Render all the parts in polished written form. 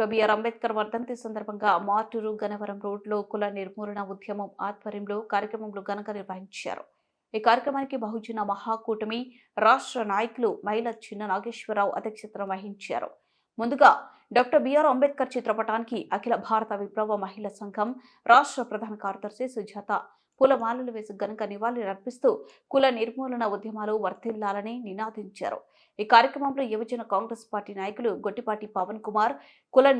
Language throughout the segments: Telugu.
డాక్టర్ బిఆర్ అంబేద్కర్ వర్ధంతి సందర్భంగా మార్టూరు గన్నవరం రోడ్లో కుల నిర్మూలన ఉద్యమం ఆధ్వర్యంలో కార్యక్రమంలో ఘనంగా నిర్వహించారు. ఈ కార్యక్రమానికి బహుజన మహాకూటమి రాష్ట్ర నాయకులు మైల చిన్న నాగేశ్వరరావు అధ్యక్షతన వహించారు. ముందుగా డాక్టర్ బిఆర్ అంబేద్కర్ చిత్రపటానికి అఖిల భారత విప్లవ మహిళా సంఘం రాష్ట్ర ప్రధాన కార్యదర్శి సుజాత పూలమాలలు వేసి ఘనంగా నివాళులర్పిస్తూ కుల నిర్మూలన ఉద్యమాలు వర్ధిల్లాలని నినాదించారు. ఈ కార్యక్రమంలో యువజన కాంగ్రెస్ పార్టీ నాయకులు గొట్టిపాటి పవన్ కుమార్, కుల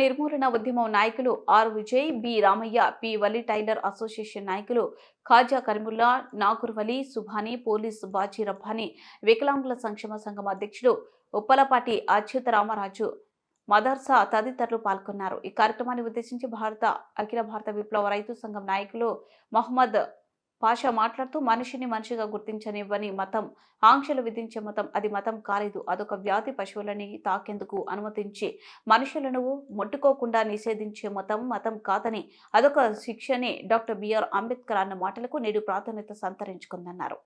నిర్మూలన ఉద్యమం నాయకులు R Vijay, B Ramaiah, P Vali tailor association నాయకులు ఖాజా కరీముల్లా, నాగూర్వలి, సుభాని, పోలీస్ బాజీ రబ్బాని, వికలాంగుల సంక్షేమ సంఘం అధ్యక్షుడు ఉప్పలపాటి అచ్యుత రామరాజు, మదర్సా తదితరులు పాల్గొన్నారు. ఈ కార్యక్రమాన్ని ఉద్దేశించి అఖిల భారత విప్లవ రైతు సంఘం నాయకులు మహమ్మద్ పాషా మాట్లాడుతూ మనిషిని మనిషిగా గుర్తించనివ్వని మతం, ఆంక్షలు విధించే మతం అది మతం కాలేదు. అదొక వ్యాధి. పశువులని తాకేందుకు అనుమతించి మనుషులను ముట్టుకోకుండా నిషేధించే మతం మతం కాదని, అదొక శిక్షనే. డాక్టర్ బిఆర్ అంబేద్కర్ అన్న మాటలకు నేడు ప్రాధాన్యత సంతరించుకుందన్నారు.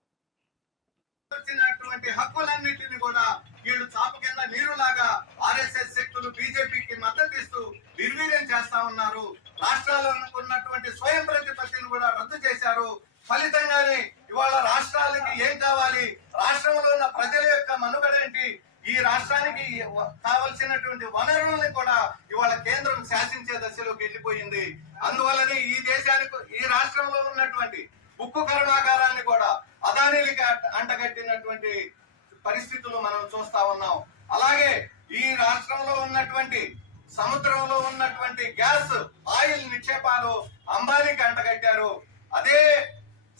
హక్కులన్నింటినీ కూడా వీళ్ళు చాప కింద నీరులాగా ఆర్ఎస్ఎస్ శక్తులు బీజేపీకి మద్దతు ఇస్తూ నిర్వీర్యం చేస్తా ఉన్నారు. రాష్ట్రాల్లో ఉన్నటువంటి స్వయం ప్రతిపత్తిని కూడా రద్దు చేశారు. ఫలితంగానే ఇవాళ రాష్ట్రాలకి ఏం కావాలి, రాష్ట్రంలో ఉన్న ప్రజల యొక్క మనుగడేంటి, ఈ రాష్ట్రానికి కావలసినటువంటి వనరులను కూడా ఇవాళ కేంద్రం శాసించే దశలోకి వెళ్ళిపోయింది. అందువల్లనే ఈ రాష్ట్రంలో ఉన్నటువంటి ఉక్కు కర్మాగారాన్ని కూడా అదానీలకి అంటగట్టినటువంటి పరిస్థితులు మనం చూస్తా ఉన్నాం. అలాగే ఈ రాష్ట్రంలో ఉన్నటువంటి సముద్రంలో ఉన్నటువంటి గ్యాస్ ఆయిల్ నిక్షేపాలు అంబానీకి అంటగట్టారు. అదే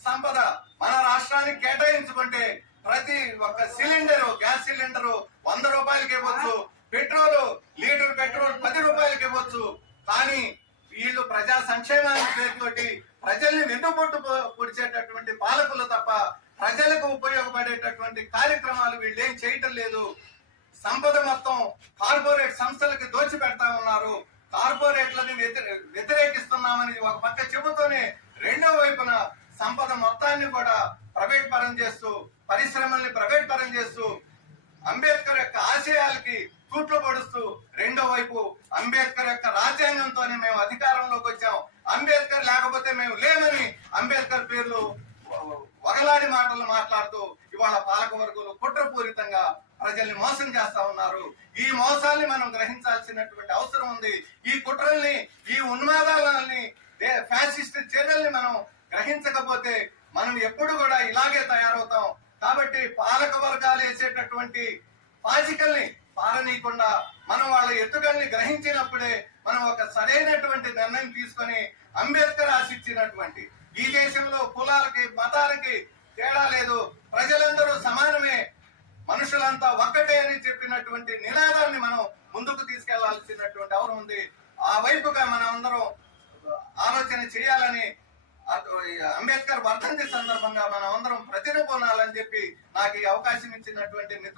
సంపద మన రాష్ట్రానికి కేటాయించుకుంటే ప్రతి ఒక్క గ్యాస్ సిలిండరు 100 రూపాయలకి ఇవ్వచ్చు, లీటర్ పెట్రోల్ 10 రూపాయలకి ఇవ్వచ్చు. కానీ వీళ్ళు ప్రజా సంక్షేమానికి పేరుతోటి ప్రజల్ని వెన్నుపోటు పొడిచేటటువంటి పాలకులు తప్ప ప్రజలకు ఉపయోగపడేటటువంటి కార్యక్రమాలు వీళ్ళు ఏం చేయటం లేదు. సంపద మొత్తం కార్పొరేట్ సంస్థలకి దోచి పెడతా ఉన్నారు. కార్పొరేట్లని వ్యతిరేకిస్తున్నామని ఒక పక్క చెబుతూనే రెండో వైపున సంపద మొత్తాన్ని కూడా ప్రైవేట్ పరం చేస్తూ, పరిశ్రమల్ని ప్రైవేట్ పరం చేస్తూ, అంబేద్కర్ యొక్క ఆశయాలకి తూట్లు పొడుస్తూ, రెండో వైపు అంబేద్కర్ యొక్క రాజ్యాంగంతోనే మేము అధికారంలోకి వచ్చాం, అంబేద్కర్ లేకపోతే మేము లేమని అంబేద్కర్ పేర్లు వగలాడి మాటలు మాట్లాడుతూ ఇవాళ పాలక వర్గులు కుట్రపూరితంగా ప్రజల్ని మోసం చేస్తా ఉన్నారు. ఈ మోసాల్ని మనం గ్రహించాల్సినటువంటి అవసరం ఉంది. ఈ కుట్రల్ని, ఈ ఉన్మాదాలని, ఫ్యాసిస్ట్ చర్యల్ని మనం గ్రహించకపోతే మనం ఎప్పుడు కూడా ఇలాగే తయారవుతాం. కాబట్టి పాలక వర్గాలు వేసేటటువంటి పాచికల్ని పారనీయకుండా మనం వాళ్ళ ఎత్తుగల్ని గ్రహించినప్పుడే మనం ఒక సరైనటువంటి నిర్ణయం తీసుకొని అంబేద్కర్ ఆశించినటువంటి ఈ దేశంలో కులాలకి మతాలకి తేడా లేదు, ప్రజలందరూ సమానమే, మనుషులంతా ఒక్కటే అని చెప్పినటువంటి నినాదాన్ని మనం ముందుకు తీసుకెళ్లాల్సినటువంటి అవసరం ఉంది. ఆ వైపుగా మనం అందరం ఆలోచన చేయాలని, అంబేద్కర్ వర్ధంతి సందర్భంగా మనం అందరం ప్రతిరూపణాలని చెప్పి నాకు ఈ అవకాశం ఇచ్చినటువంటి మిత్రులు